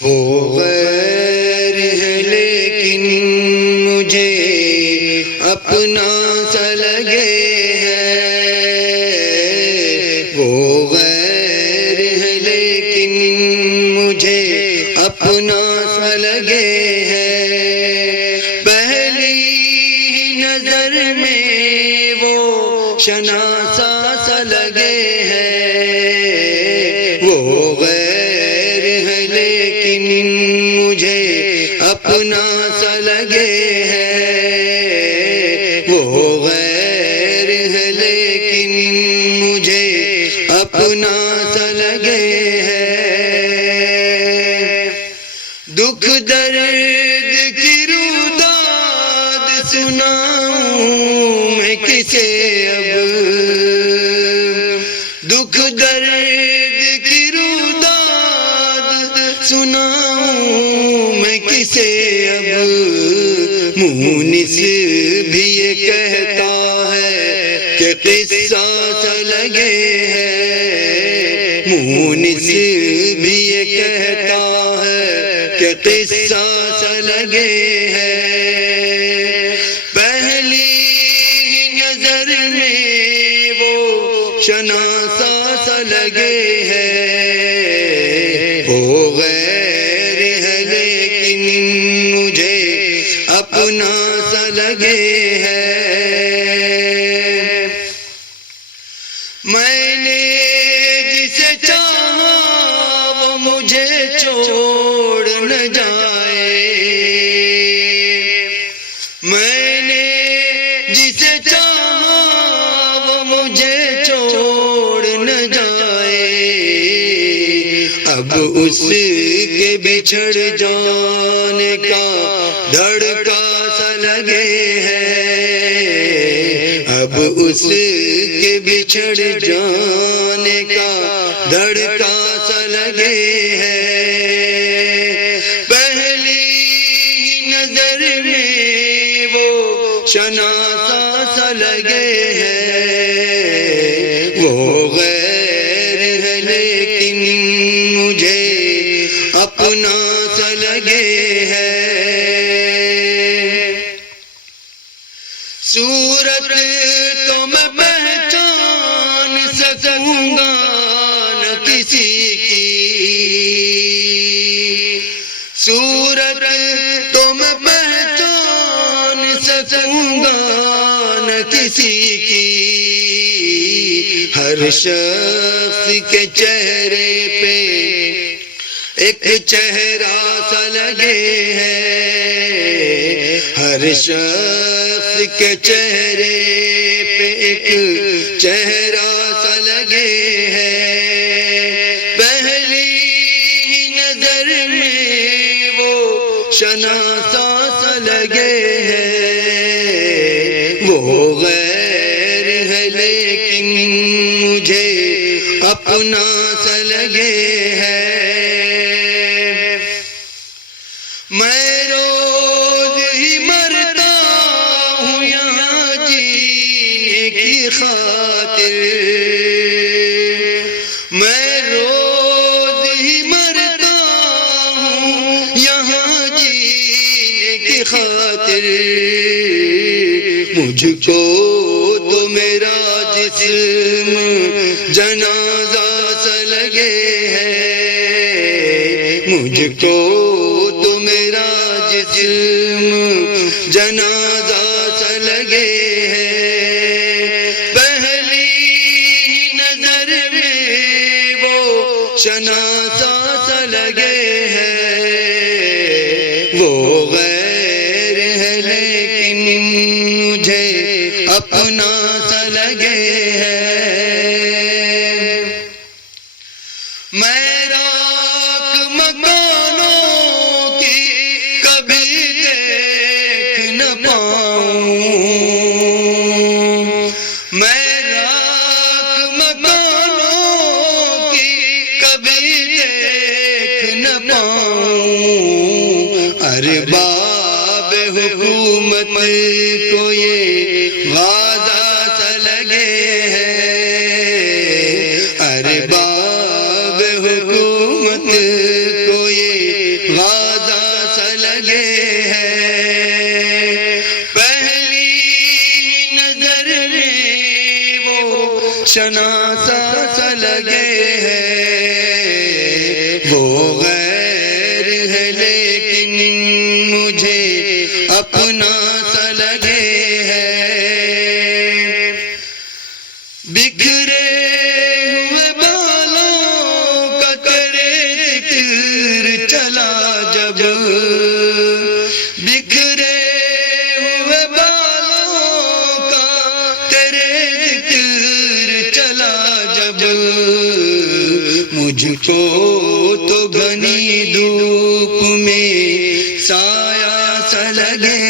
وہ غیر ہے لیکن مجھے اپنا سا لگے ہے، وہ غیر ہے لیکن مجھے اپنا سا لگے ہے، پہلی نظر میں وہ شناسا سا لگے ہے، وہ غیر ہے لیکن مجھے اپنا سا لگے ہے، وہ غیر ہے لیکن مجھے اپنا سا لگے ہے، دکھ درد کی روداد سناؤں میں کسے اب، دکھ درد کی روداد سناؤں میں کسے اب، مونس بھی یہ کہتا ہے کہ قصہ سا لگے ہے، مونس بھی یہ کہتا ہے کہ قصہ سا لگے ہے، پہلی نظر میں وہ شناسا سا لگے ہے، وہ غیر ہے لیکن مجھے اپنا سا لگے ہے، میں نے جسے چاہا وہ مجھے چھوڑ نہ جائے، میں نے جسے چاہا وہ مجھے چھوڑ نہ جائے، اب اس کے بچھڑ جانے کا دھڑکا سا لگے ہے، اب اس کے بچھڑ جانے کا دھڑکا سا لگے ہے، پہلی نظر میں وہ شناسا سا لگے ہے، وہ غیر ہے لیکن مجھے اپنا سا لگے ہے، صورت تو میں پہچان سکوں گا نہ کسی کی، صورت تو میں پہچان سکوں گا نہ کسی کی، ہر شخص کے چہرے پہ ایک چہرہ سا لگے ہے، ہر شخص کے چہرے پہ ایک چہرہ سا لگے ہے، پہلی نظر میں وہ شناسا سا لگے ہے، وہ غیر ہے لیکن مجھے اپنا سا لگے ہے، میں روز ہی مرتا ہوں یہاں جینے کی خاطر، میں روز ہی مرتا ہوں یہاں جینے کی خاطر، مجھ کو تو میرا جسم جنازہ سا لگے ہے، مجھ کو تو میرا جسم جنازہ سا لگے ہے، پہلی نظر میں وہ شناسا سا لگے ہے، وہ غیر ہے لیکن مجھے اپنا سا لگے ہے، میں راکھ مکانوں کی کبھی دیکھ نہ پاؤں، میں راکھ مکانوں کی کبھی دیکھ نہ پاؤں، ارباب حکومت کو یہ غازہ سا لگے ہے، ارباب حکومت کو یہ شناسا سا لگے ہے، وہ غیر ہے لیکن مجھے اپنا سا لگے ہے۔ بکھرے ہوئے بالوں کا کرے ذکر چلا جب، بکھرے ہوئے بالوں کا تیرے ذکر چلا جب، مجھ کو تو گھنی دھوپ میں سایہ سا لگے